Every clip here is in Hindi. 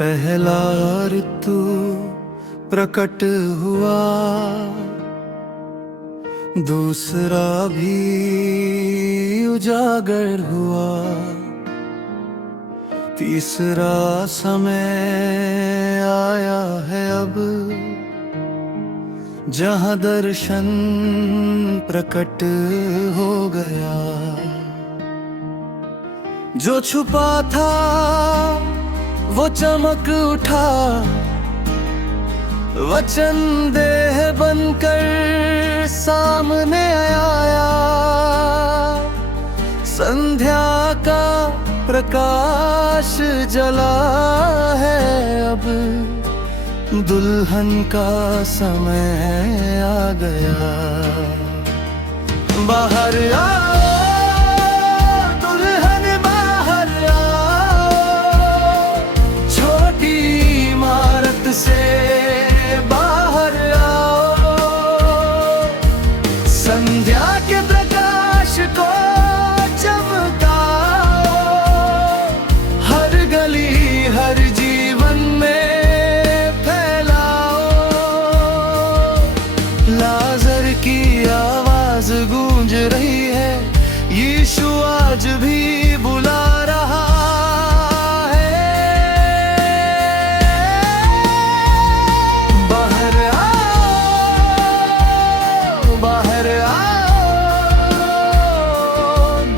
पहला ऋतु प्रकट हुआ, दूसरा भी उजागर हुआ, तीसरा समय आया है अब, जहां दर्शन प्रकट हो गया। जो छुपा था वो चमक उठा, वचन देह बनकर सामने आया। संध्या का प्रकाश जला है अब, दुल्हन का समय आ गया। बाहर आओ दुल्हन बाहर आओ, छोटी इमारत से बाहर आओ। संध्या के प्रकाश को चमकाओ, हर गली हर जीवन में फैलाओ। लाजर की आवाज गूंज रही है, यीशु आज भी बुला रहा है। बाहर आओ बाहर आओ,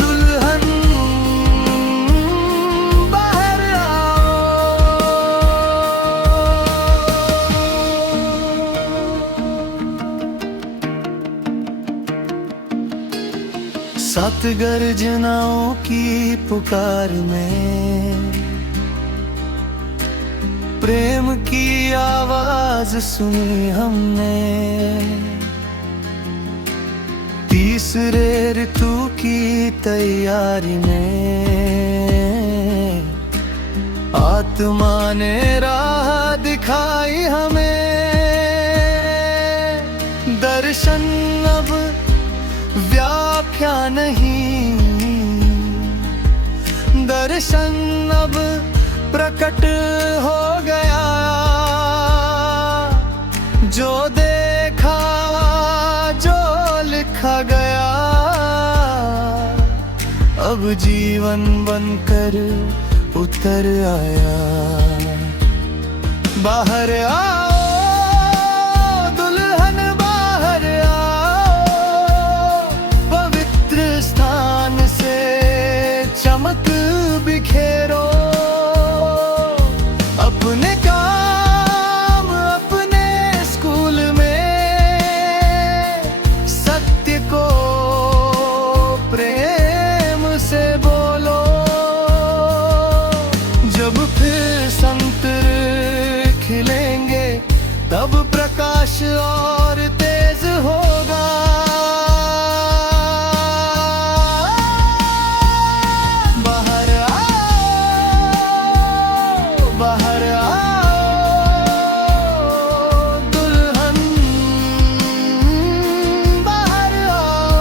दुल्हन बाहर आओ। सात गर्जनाओं की पुकार में प्रेम की आवाज सुनी हमने। तीसरे ऋतु की तैयारी में आत्मा ने राह दिखाई हमें। दर्शन अब व्याख्या नहीं, दर्शन अब प्रकट हो गया। जो देखा जो लिखा गया, अब जीवन बनकर उतर आया। बाहर आओ दुल्हन बाहर आओ, पवित्र स्थान से चमक बिखेरो। अपने काम अपने स्कूल में सत्य को प्रेम से बोलो। जब फिर संतर खिलेंगे तब प्रकाश और तेज होगा। बाहर आओ बाहर आओ, दुल्हन बाहर आओ।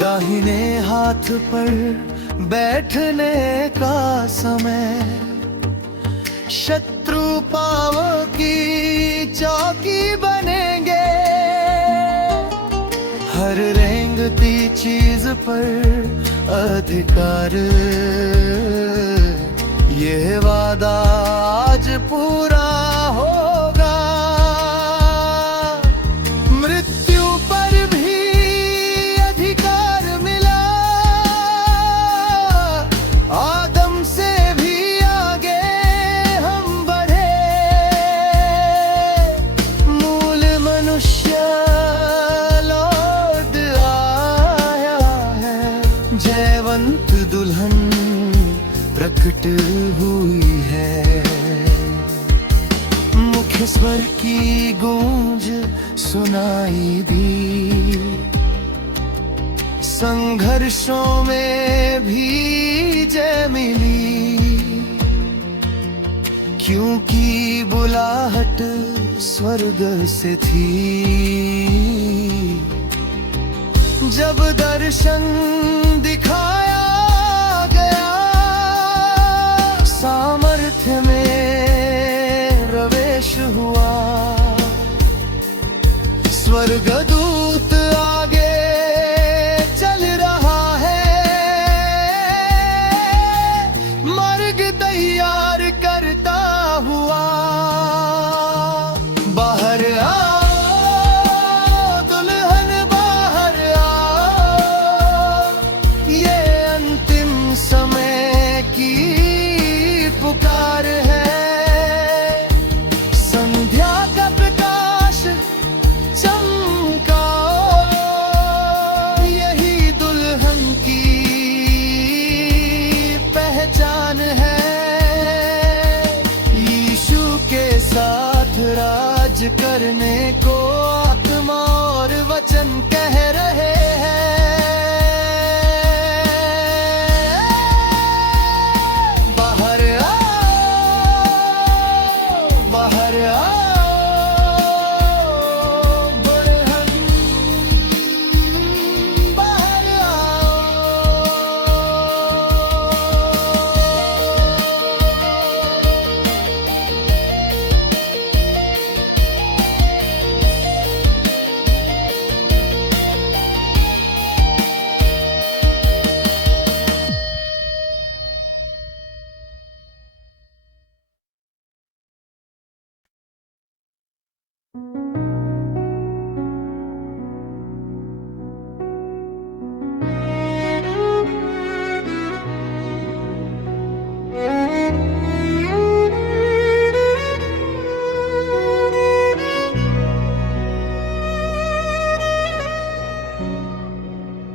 दाहिने हाथ पर बैठने का समय, शत्रु पावों की चौकी बनेंगे। हर रेंगती चीज पर अधिकार, ये वादा आज पूरा होगा। मृत्यु पर भी अधिकार मिला, आदम से भी आगे हम बढ़े। मूल मनुष्य लौट आया है, जयवंत दुल्हन प्रकट हुई है। मुख्य स्वर की गूंज सुनाई दी, संघर्षों में भी जय मिली। क्योंकि बुलाहट स्वर्ग से थी, जब दर्शन दिखाया गया, सामर्थ्य में प्रवेश हुआ। स्वर्गदूत आगे चल रहा है, मार्ग तैयार करता हुआ। बाहर आओ दुल्हन बाहर आओ, ये अंतिम समय की पुकार है। संध्या का प्रकाश चमकाओ, यही दुल्हन की पहचान है। यीशु के साथ राज करने को आत्मा और वचन कह रहे हैं। बाहर आओ, बाहर आओ, दुल्हन बाहर आओ।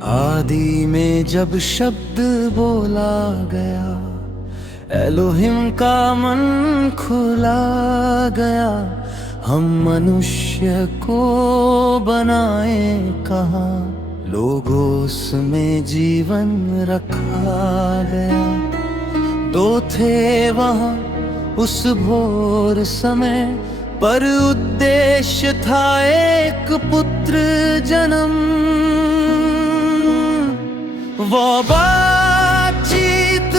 आदि में जब शब्द बोला गया, एलोहिम का मन खुला गया। हम मनुष्य को बनाए कहाँ, लोगोस में जीवन रखा गया। दो थे वहाँ उस भोर समय, पर उद्देश्य था एक पुत्र जन्म। वो बातचीत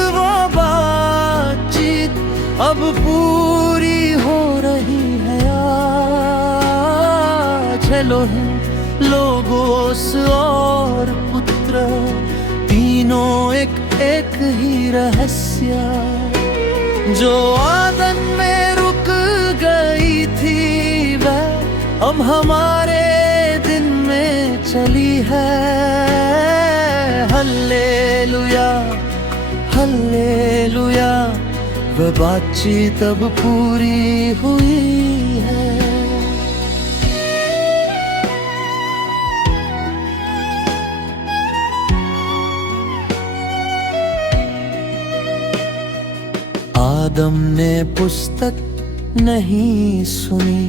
अब पूरी हो रही है आज। एलोहिम, लोगोस और पुत्र, तीनों एक ही रहस्य। जो आदन में रुक गई थी वह अब हमारे दिन में चली है। हल्लेलुया हल्लेलुया, वह बातचीत अब पूरी हुई है। आदम ने पुस्तक नहीं सुनी,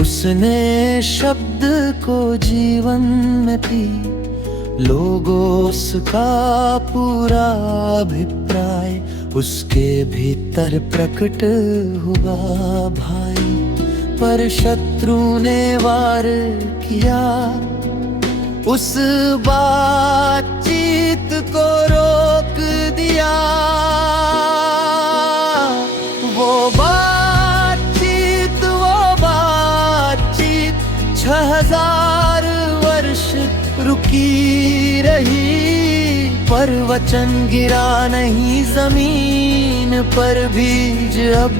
उसने शब्द को जीवन में पी। लोगोस का पूरा अभिप्राय उसके भीतर प्रकट हुआ भाई। पर शत्रु ने वार किया, उस बातचीत को रोक दिया। वो बातचीत 6000 वर्ष रुकी रही, पर वचन गिरा नहीं जमीन पर, बीज अब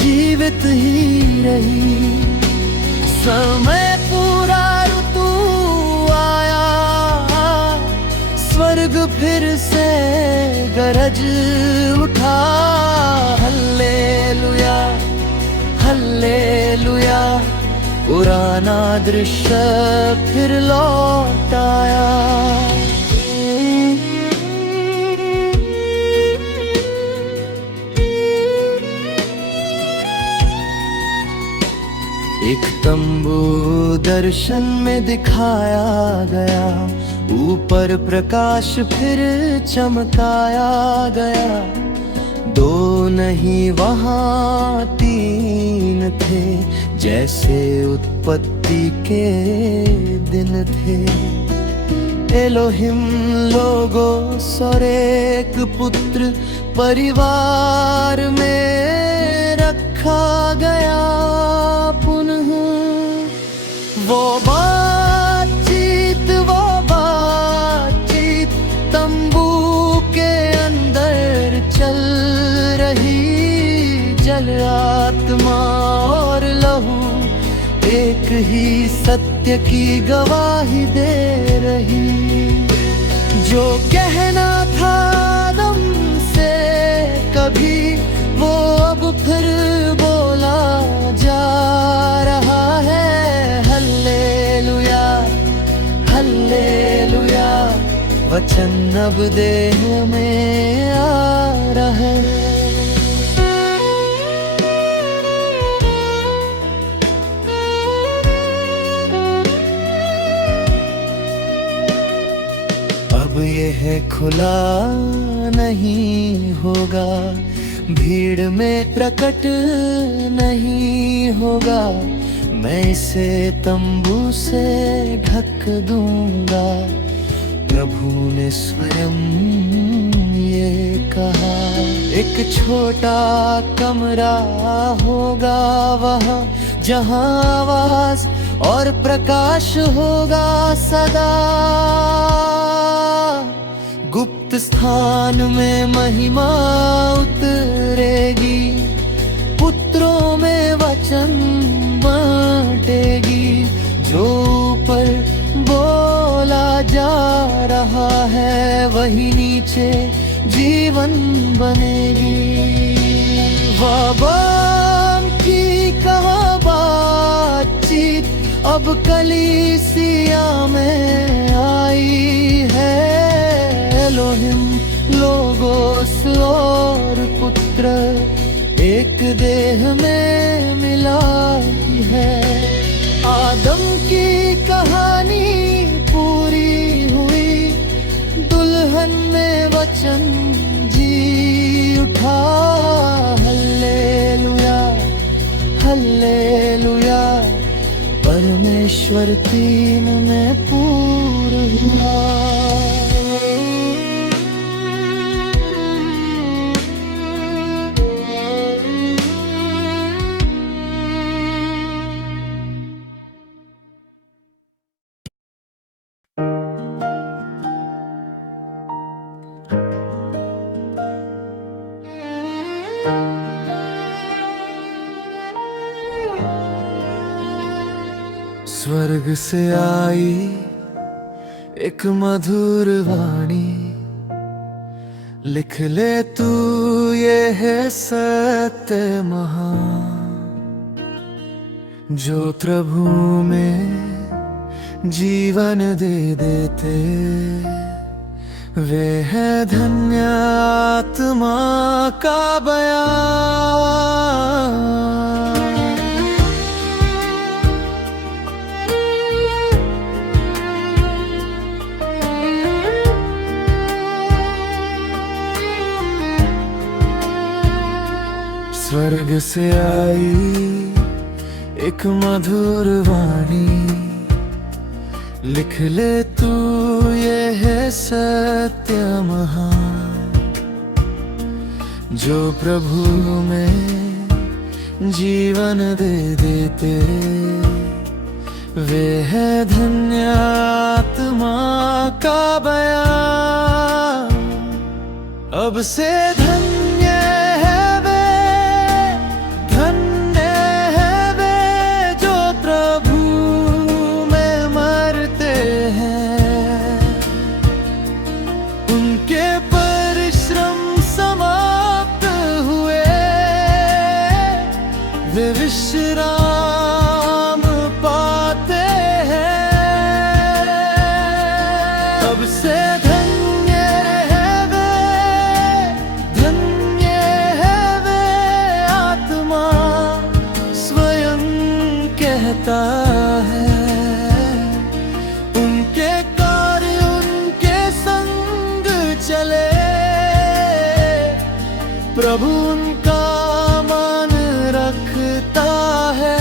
जीवित ही रही। समय पूरा ऋतु आया, स्वर्ग फिर से गरज उठा। हल्लेलुया हल्लेलुया, पुराना दृश्य फिर लौट आया। एक तंबू दर्शन में दिखाया गया, ऊपर प्रकाश फिर चमकाया गया। 2 नहीं वहाँ 3 थे, जैसे उत्पत्ति के दिन थे। एलोहिम लोगोस और एक पुत्र परिवार में रखा गया पुनः। वो बातचीत तंबू के अंदर चल रही। जल आत्मा और लहू एक ही सत्य की गवाही दे रही। जो कहना था आदम से कभी, वो अब फिर बोला जा रहा है। हल्लेलुया हल्लेलुया, वचन अब देह में आ रहा है। अब यह खुला नहीं होगा, भीड़ में प्रकट नहीं होगा। मैं इसे तंबू से ढक दूंगा, प्रभु ने स्वयं ये कहा। एक छोटा कमरा होगा वहाँ, जहाँ आवाज और प्रकाश होगा सदा। गुप्त स्थान में महिमा उतरेगी, पुत्रों में वचन बांटेगी। जो ऊपर बोला जा रहा है, वही नीचे जीवन बनेगी। वाबाम की कहाँ बातचीत अब कलीसिया में आई है। एलोहिम लोगोस और पुत्र एक देह में मिलाई है। आदम की कहानी पूरी हुई, दुल्हन में वचन जी उठा। हल्लेलुया हल्लेलुया, परमेश्वर तीन में पूर्ण हुआ। स्वर्ग से आई एक मधुर वाणी, लिख ले तू ये है सत्य महान। जो प्रभु में जीवन दे देते, वे है धन्य आत्मा का बयान। स्वर्ग से आई एक मधुर वाणी, लिख ले तू ये है सत्य महान। जो प्रभु में जीवन दे देते, वे है धन्य आत्मा का बयान। अब से धन्य है वे, धन्य है वे जो प्रभु में मरते हैं। उनके परिश्रम समाप्त हुए, वे विश्राम पाते हैं। अब से धन्य है वे, धन्य है वे, आत्मा स्वयं कहता है। उनके कार्य उनके संग चले, प्रभु उनका मान रखता है।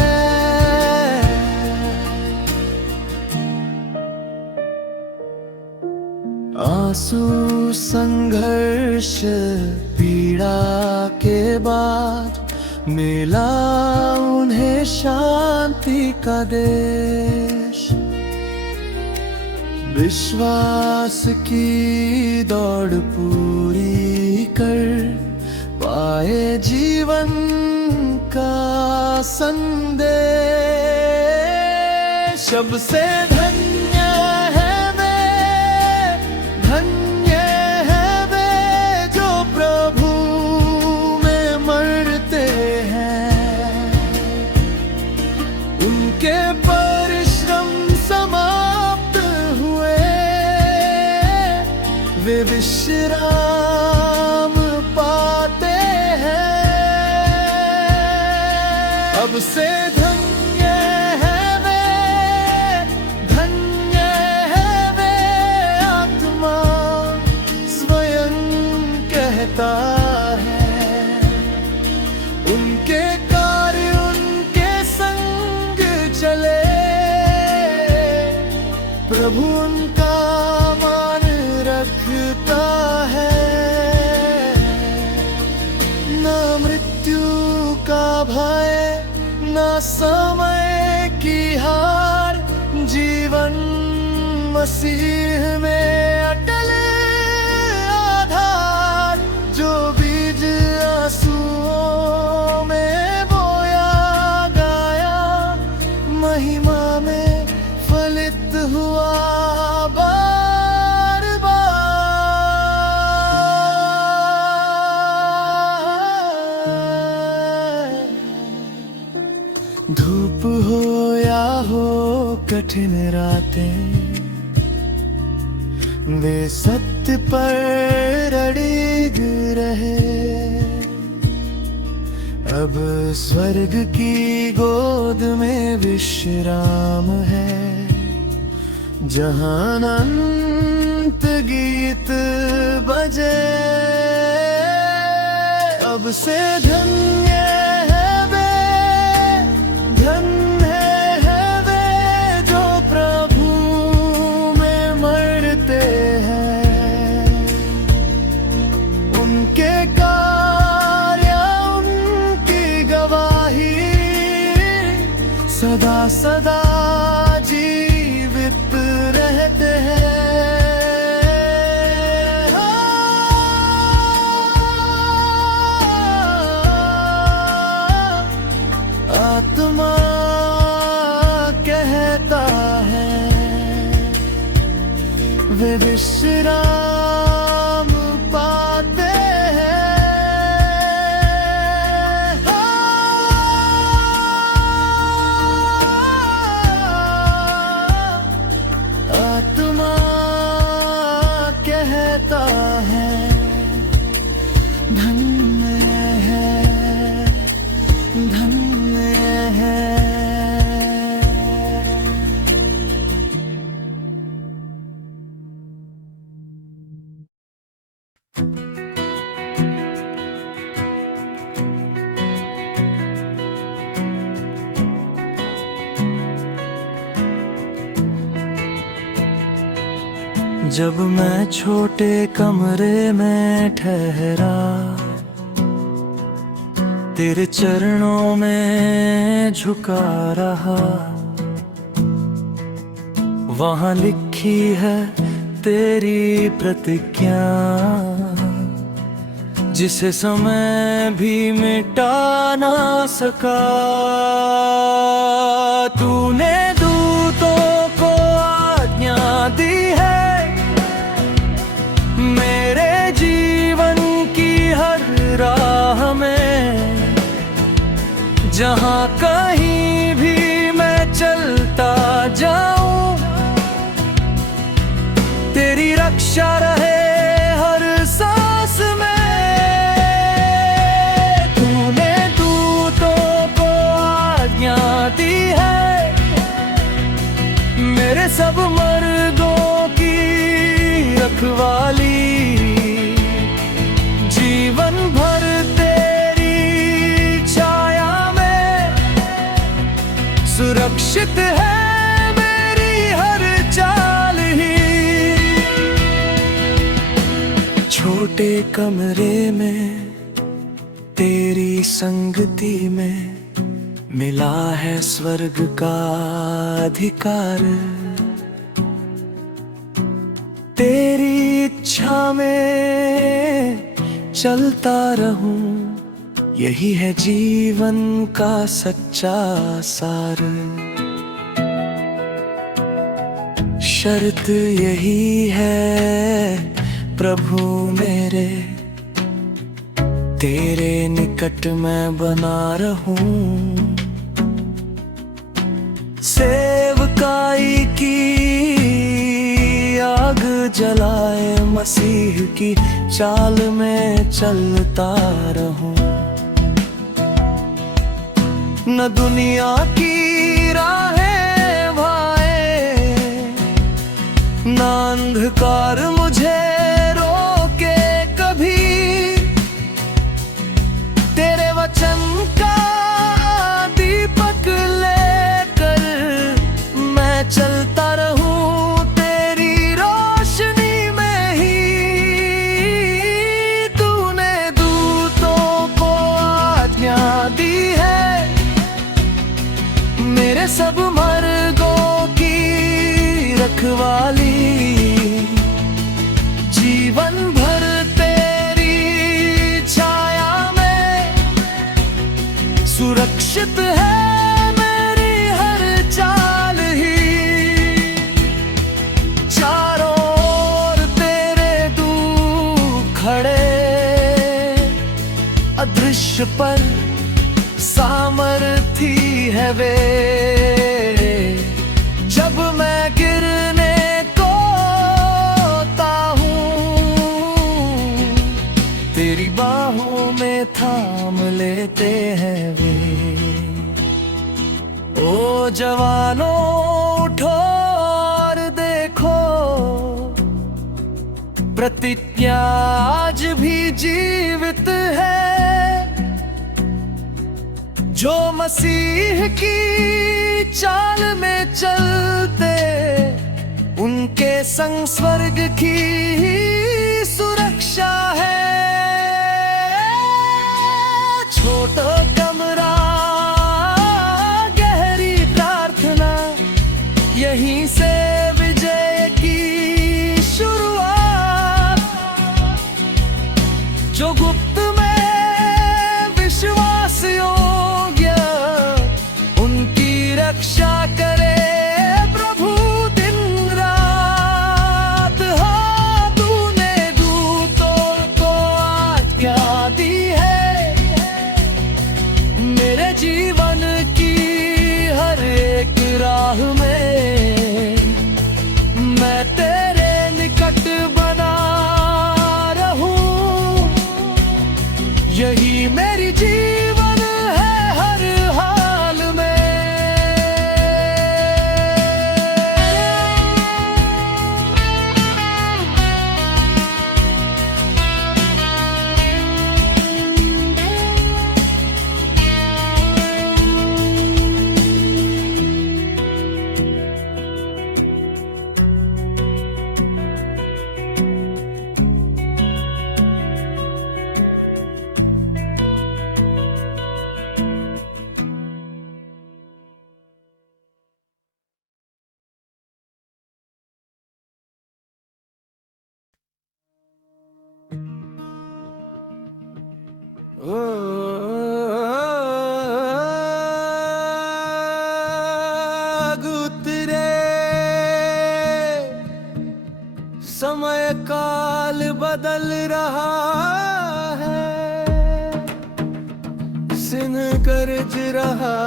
आंसू संघर्ष पीड़ा के बाद मिला उन्हें शांति का देश। विश्वास की दौड़ पूरी कर पाए जीवन का संदेश। सबसे धन्य है वे, धन्य है वे जो प्रभु में मरते हैं। उनके परिश्रम समाप्त हुए, वे विश्राम पाते हैं। अब से धन्य है वे, धन्य है वे, आत्मा स्वयं कहता है। उनके कार्य उनके संग चले, प्रभु उनका मान रखता है। ना मृत्यु का भय, ना समय की हार, जीवन मसीह में अटल आधार। जो बीज आंसुओं में बोया गया, महिमा में फलित हुआ बार बार। धूप हो या हो कठिन रातें, वे सत्य पर अड़िग रहे। अब स्वर्ग की गोद में विश्राम है, जहां अनंत गीत बजे। अब से धन्य है वे, धन्य है वे जो प्रभु में मरते हैं। उनके कार्य उनकी गवाही सदा सदा जीवित रहते हैं। आत्मा कहता है, वे विश्राम पाते हैं। आत्मा कहता है, धन्य है, धन्य है। जब मैं छोटे कमरे में ठहरा, तेरे चरणों में झुका रहा। वहाँ लिखी है तेरी प्रतिज्ञा, जिसे समय भी मिटा ना सका। तूने दूतों को आज्ञा दी है, मेरे जीवन की हर राह में। जहाँ कहीं भी मैं चलता जाऊं, तेरी रक्षा रहे हर सांस में। तूने दूतों को आज्ञा दी है, मेरे सब मर्गों की रखवाली। जीवन भर तेरी छाया में सुरक्षित है मेरी हर चाल ही। छोटे कमरे में तेरी संगति में मिला है स्वर्ग का अधिकार। तेरी इच्छा में चलता रहूं, यही है जीवन का सच्चा सार। शर्त यही है प्रभु मेरे, तेरे निकट मैं बना रहूं। सेवकाई की आग जलाए मसीह की चाल में चलता रहूं। न दुनिया की राहें भाए, न अंधकार मुझे रोके कभी। तेरे वचन का दीपक लेकर मैं चलता रहूं, तेरी रोशनी में ही। तूने दूतों को आज्ञा दी है मेरे सब मार्गों की रखवाली। जीवन भर तेरी छाया में सुरक्षित है मेरी हर चाल ही। चारों ओर तेरे दूत खड़े, अदृश्य पर सामर्थी है वे। जब मैं गिरने को होता हूँ, तेरी बाहों में थाम लेते हैं वे। ओ जवानों उठो और देखो, प्रतिज्ञा आज भी जीवित है। जो मसीह की चाल में चलते, उनके संग स्वर्ग की सुरक्षा है। छोटा कमरा, गहरी प्रार्थना, यहीं से विजय की शुरुआत। जो गुप्त में विश्वास रक्षा करे प्रभु दिन रात। हाँ, तूने दूतों को आज्ञा दी है मेरे जीवन की हर एक राह में। मैं तेरे निकट बना रहूं, यही मेरी जीवन है हर हाल में। उतरे समय काल बदल रहा है, सिन गरज रहा।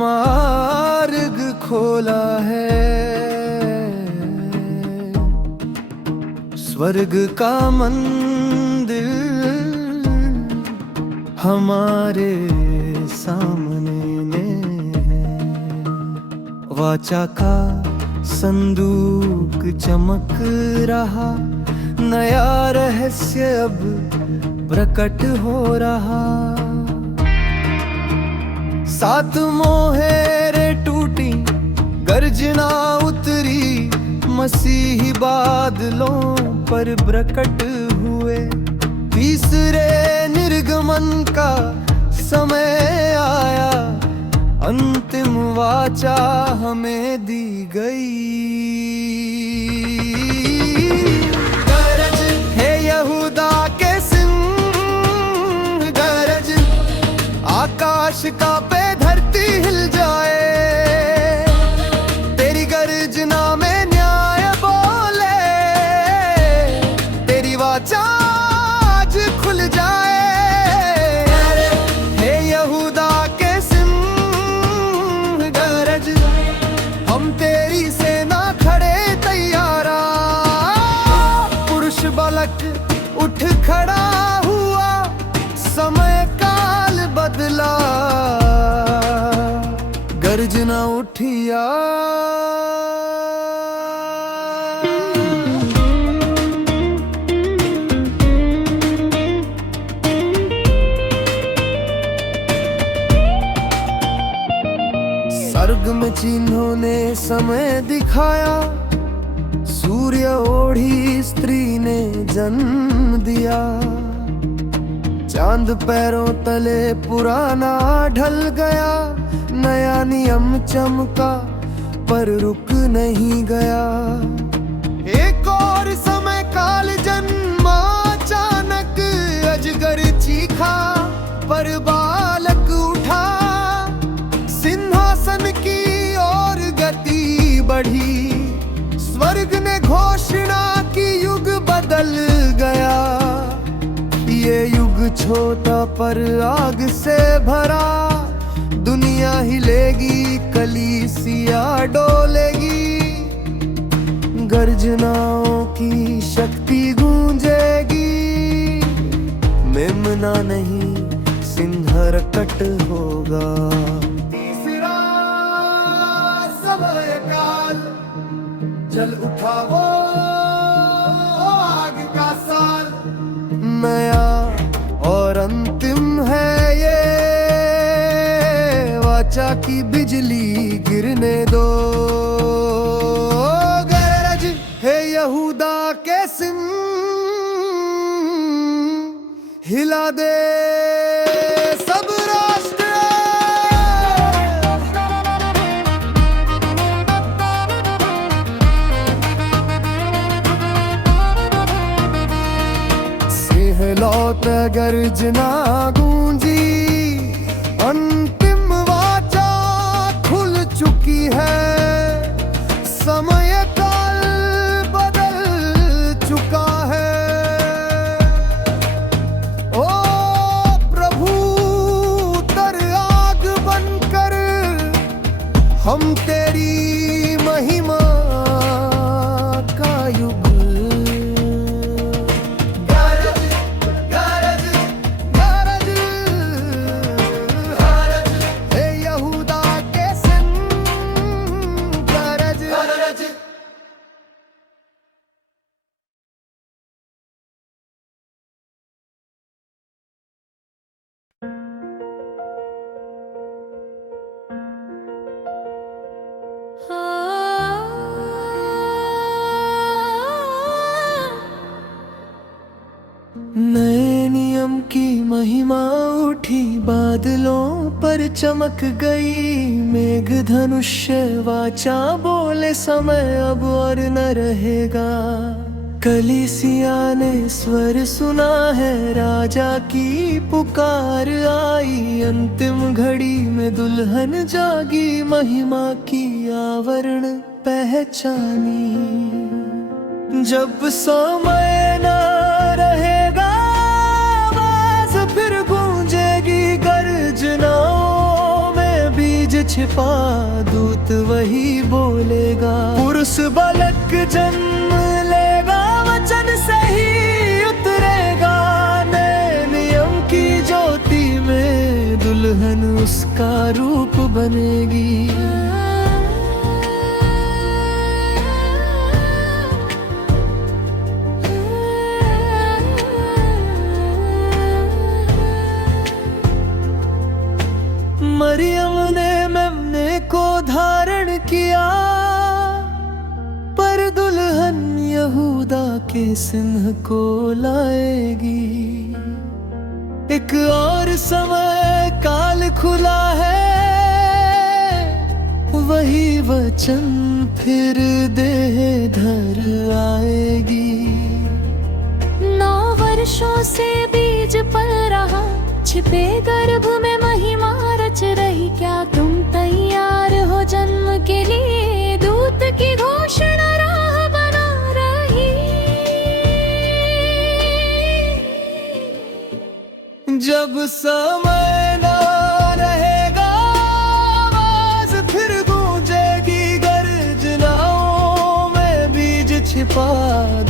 मार्ग खोला है, स्वर्ग का मंदिर हमारे सामने है। वाचा का संदूक चमक रहा, नया रहस्य अब प्रकट हो रहा। सात मोहरे टूटी, गर्जना उतरी, मसीही बादलों पर प्रकट हुए। तीसरे निर्गमन का समय आया, अंतिम वाचा हमें दी गई। गरज हे यहूदा के सिंह गरज, आकाश कांपे धरती हिल जाए। तेरी गर्जना में न्याय बोले, तेरी वाचा आज खुल जाए। हे यहूदा के सिंह गरज, हम तेरी सेना खड़े तैयारा। पुरुष बालक उठ खड़ा हुआ, समय काल बदला, गर्जना उठिया। स्वर्ग में चिन्हों ने समय दिखाया, सूर्य ओढ़ी स्त्री ने जन्म दिया। चांद पैरों तले पुराना ढल गया, नया नियम चमका पर रुक नहीं गया। एक और समय काल जन्मा अचानक, अजगर चीखा पर बालक उठा। सिंहासन की ओर गति बढ़ी, स्वर्ग ने घोषणा की युग बदल गया। ये युग छोटा पर आग से भरा, दुनिया हिलेगी, कलीसिया डोलेगी। गर्जनाओं की शक्ति गूंजेगी, मेमना नहीं सिंह रकट होगा। तीसरा समय काल, चल उठा वो आग का साल। नया और अंतिम है ये, वाचा की बिजली गिरने दो। गरज हे यहूदा के सिंह, हिला दे सब राष्ट्र। लौट गर्जना गूंजी, अंतिम वाचा खुल चुकी है। समय काल बदल चुका है। ओ प्रभु तर आग बनकर, हम तेरी महिमा का युग। नए नियम की महिमा उठी, बादलों पर चमक गई। मेघ धनुष्य वाचा बोले, समय अब और न रहेगा। कलीसिया ने स्वर सुना है, राजा की पुकार आई। अंतिम घड़ी में दुल्हन जागी, महिमा की आवरण पहचानी। जब समय न रहेगा, आवाज फिर गूंजेगी। गर्जनाओं में बीज छिपा, दूत वही बोलेगा। पुरुष बालक जन्म लेगा, वचन से ही उतरेगा। नए नियम की ज्योति में दुल्हन उसका रूप बनेगी। के सिंह को लाएगी। एक और समय काल खुला है, वही वचन फिर देह धर आएगी। 9 वर्षों से बीज पल रहा, छिपे गर्भ में महिमा रच रही। क्या तुम तैयार हो जन्म के लिए? दूत की घोषणा राह बना रही। जब समय ना रहेगा, आवाज फिर गूंजेगी गर्जनाओं में बीज छिपा।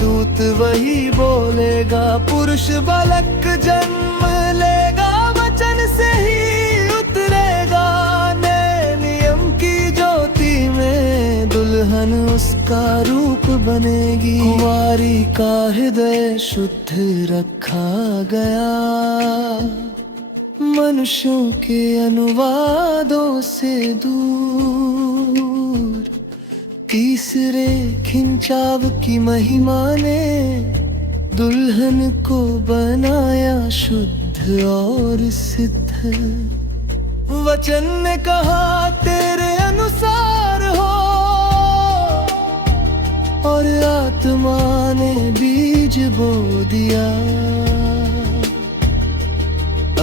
दूत वही बोलेगा, पुरुष बालक जन्म लेगा, वचन से ही उतरेगा। नए नियम की ज्योति में दुल्हन उसका रूप बनेगी। कुंवारी का हृदय शुद्ध रखा गया, मनुष्यों के अनुवादों से दूर। तीसरे खिंचाव की महिमा ने दुल्हन को बनाया शुद्ध और सिद्ध। वचन ने कहा तेरे अनुसार हो, और आत्मा ने बीज बो दिया।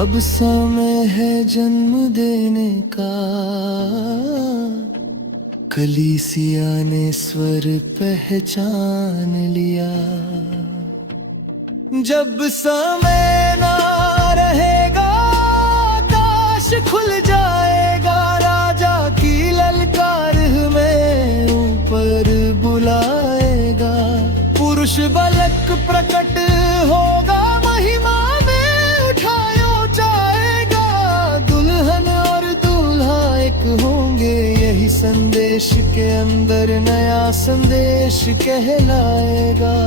अब समय है जन्म देने का, कलीसिया ने स्वर पहचान लिया। जब समय ना रहेगा, आकाश खुल जाएगा। राजा की ललकार हमें ऊपर बुलाएगा। पुरुष बालक प्रकट होगा, महिमा में उठाया जाएगा। दुल्हन और दूल्हा एक होंगे, यही संदेश के अंदर नया संदेश कहलाएगा।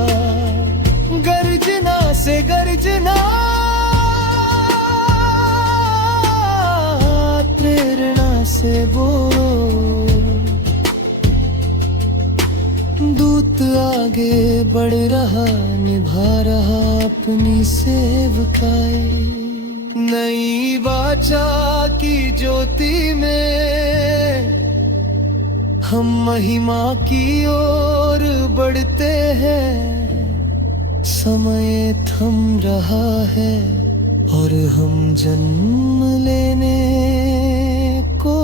गर्जना से गर्जना, प्रेरणा से बोल। दूत आगे बढ़ रहा, निभा रहा अपनी सेवकाई। नई वाचा की ज्योति में हम महिमा की ओर बढ़ते हैं। समय थम रहा है और हम जन्म लेने को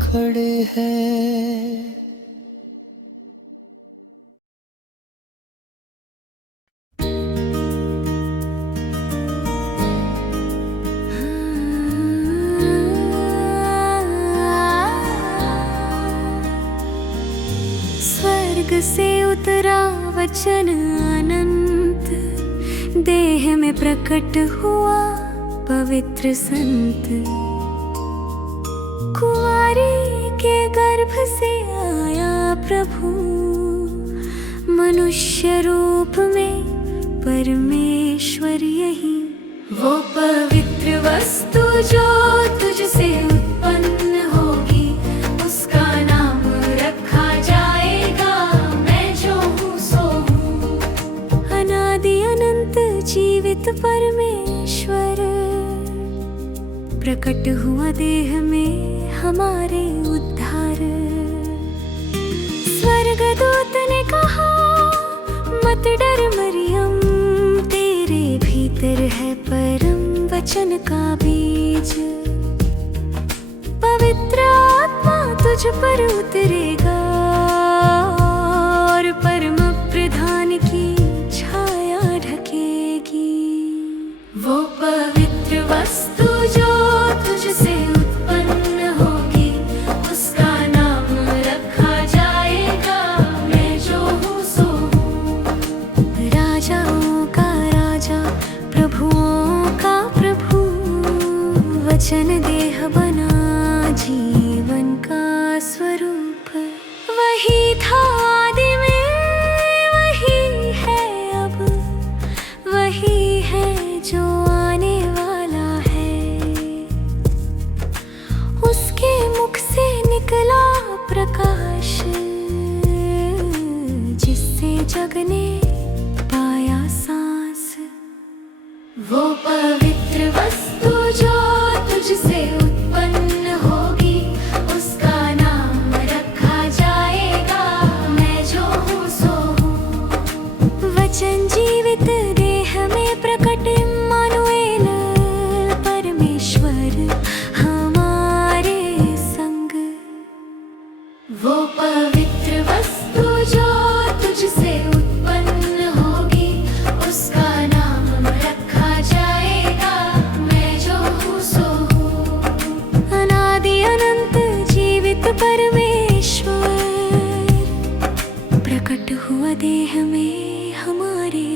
खड़े हैं। स्वर्ग से उतरा वचन अनंत, देह में प्रकट हुआ पवित्र संत। कुंवारी के गर्भ से आया प्रभु, मनुष्य रूप में परमेश्वर यही। वो पवित्र वस्तु जो तुझसे उत्पन्न होगी, उसका नाम रखा जाएगा मैं जो हूँ सो हूँ। अनादि अनंत जीवित परमेश्वर प्रकट हुआ देह में हमारे उद्धार। स्वर्गदूत ने कहा मत डर मरियम, तेरे भीतर है परम वचन का बीज। पवित्र आत्मा तुझ पर उतरेगा और परम प्रधान की छाया ढकेगी। वो पवित्र वस्तु जो तुझसे उत्पन्न होगी, उसका नाम रखा जाएगा मैं जो हूँ सो हूँ। राजाओं का राजा, प्रभुओं का प्रभु, वचन देह बना जीवन का स्वरूप। वही था आदि में, वही है अब, वही है जो आने वाला है। उसके मुख से निकला प्रकाश, जिससे जग ने प्रकट हुआ देह में हमारे